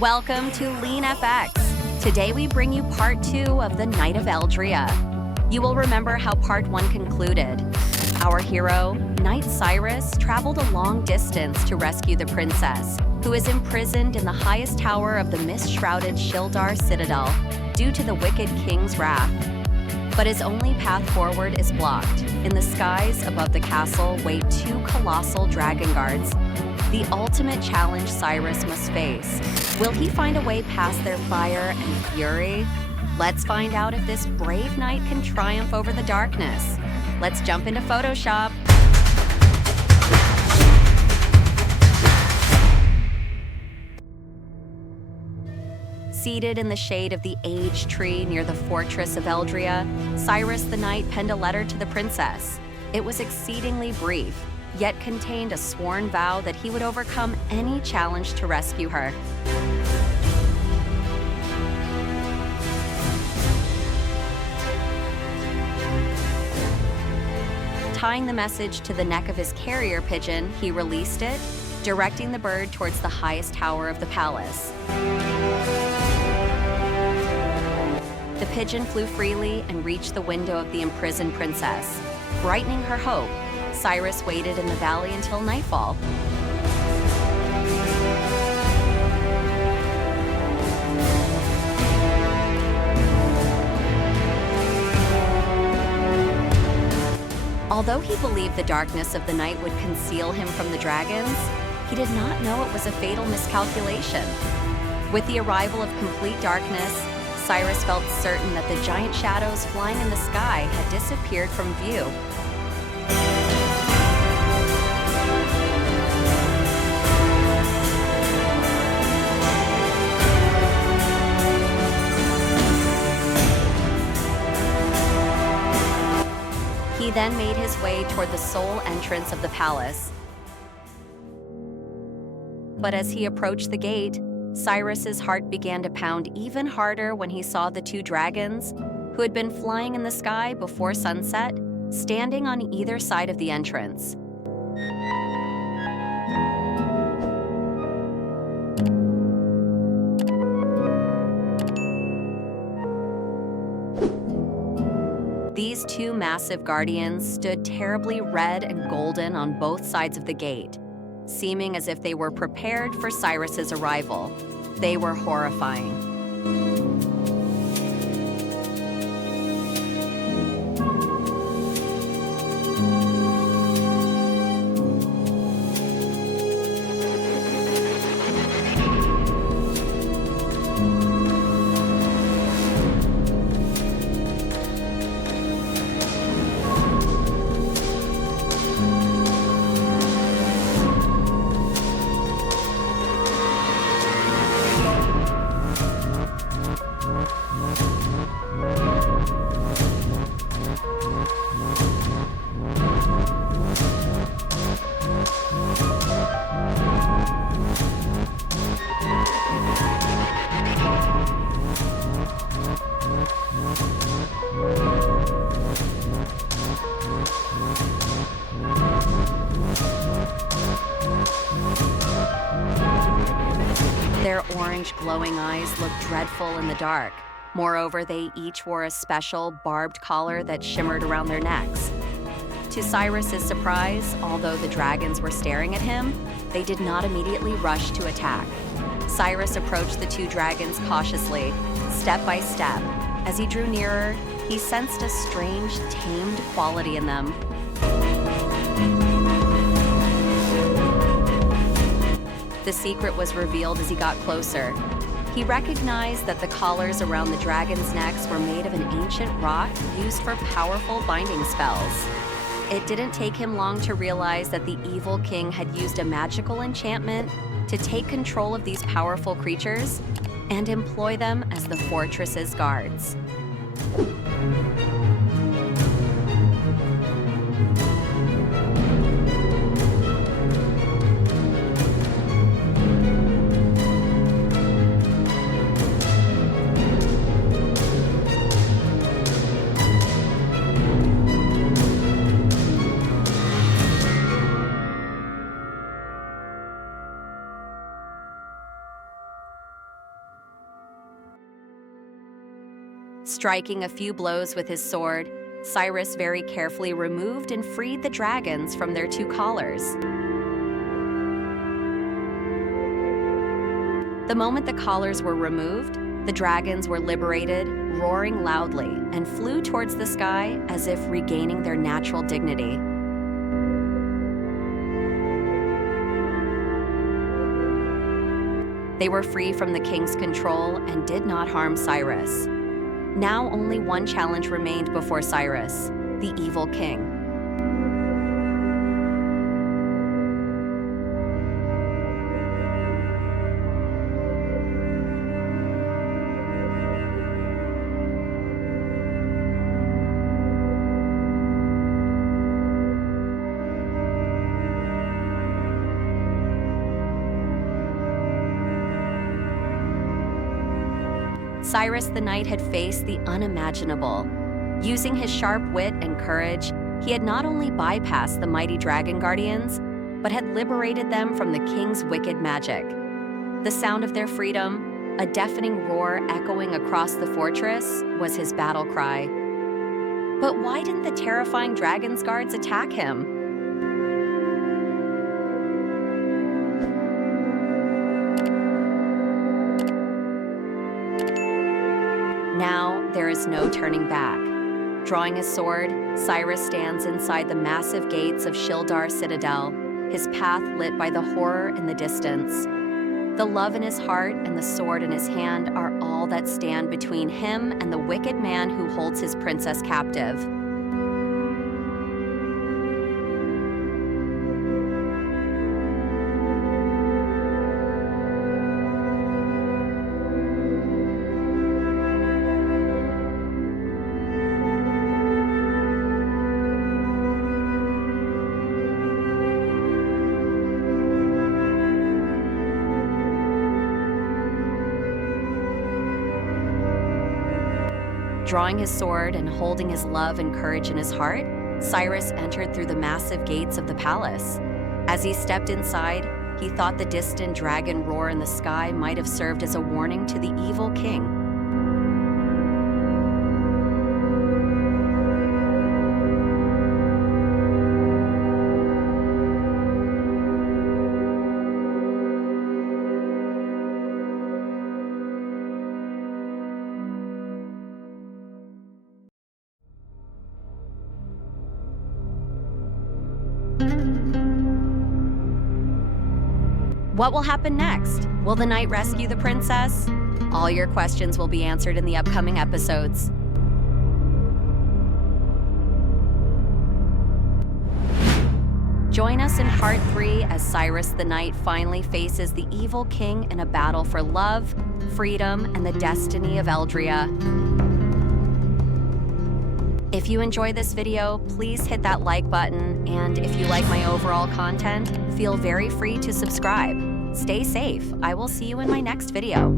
Welcome to Lean FX. Today we bring you part 2 of the Knight of Eldria. You will remember how part 1 concluded. Our hero, Knight Cyrus, traveled a long distance to rescue the princess, who is imprisoned in the highest tower of the mist-shrouded Shildar Citadel due to the wicked king's wrath. But his only path forward is blocked. In the skies above the castle wait 2 colossal dragon guards, the ultimate challenge Cyrus must face. Will he find a way past their fire and fury? Let's find out if this brave knight can triumph over the darkness. Let's jump into Photoshop. Seated in the shade of the age tree near the fortress of Eldria, Cyrus the Knight penned a letter to the princess. It was exceedingly brief, yet contained a sworn vow that he would overcome any challenge to rescue her. Tying the message to the neck of his carrier pigeon, he released it, directing the bird towards the highest tower of the palace. The pigeon flew freely and reached the window of the imprisoned princess. Brightening her hope, Cyrus waited in the valley until nightfall. Although he believed the darkness of the night would conceal him from the dragons, he did not know it was a fatal miscalculation. With the arrival of complete darkness, Cyrus felt certain that the giant shadows flying in the sky had disappeared from view. He then made his way toward the sole entrance of the palace. But as he approached the gate, Cyrus's heart began to pound even harder when he saw the 2 dragons, who had been flying in the sky before sunset, standing on either side of the entrance. These 2 massive guardians stood terribly red and golden on both sides of the gate, seeming as if they were prepared for Cyrus's arrival. They were horrifying. Their orange glowing eyes looked dreadful in the dark. Moreover, they each wore a special barbed collar that shimmered around their necks. To Cyrus's surprise, although the dragons were staring at him, they did not immediately rush to attack. Cyrus approached the 2 dragons cautiously, step by step. As he drew nearer, he sensed a strange, tamed quality in them. The secret was revealed as he got closer. He recognized that the collars around the dragons' necks were made of an ancient rock used for powerful binding spells. It didn't take him long to realize that the evil king had used a magical enchantment to take control of these powerful creatures and employ them as the fortress's guards. Striking a few blows with his sword, Cyrus very carefully removed and freed the dragons from their two collars. The moment the collars were removed, the dragons were liberated, roaring loudly, and flew towards the sky as if regaining their natural dignity. They were free from the king's control and did not harm Cyrus. Now only one challenge remained before Cyrus, the evil king. Cyrus the Knight had faced the unimaginable. Using his sharp wit and courage, he had not only bypassed the mighty dragon guardians, but had liberated them from the king's wicked magic. The sound of their freedom, a deafening roar echoing across the fortress, was his battle cry. But why didn't the terrifying dragon's guards attack him? Now, there is no turning back. Drawing his sword, Cyrus stands inside the massive gates of Shildar Citadel, his path lit by the horror in the distance. The love in his heart and the sword in his hand are all that stand between him and the wicked man who holds his princess captive. Drawing his sword and holding his love and courage in his heart, Cyrus entered through the massive gates of the palace. As he stepped inside, he thought the distant dragon roar in the sky might have served as a warning to the evil king. What will happen next? Will the knight rescue the princess? All your questions will be answered in the upcoming episodes. Join us in part 3 as Cyrus the Knight finally faces the evil king in a battle for love, freedom, and the destiny of Eldria. If you enjoy this video, please hit that like button, and if you like my overall content, feel very free to subscribe. Stay safe. I will see you in my next video.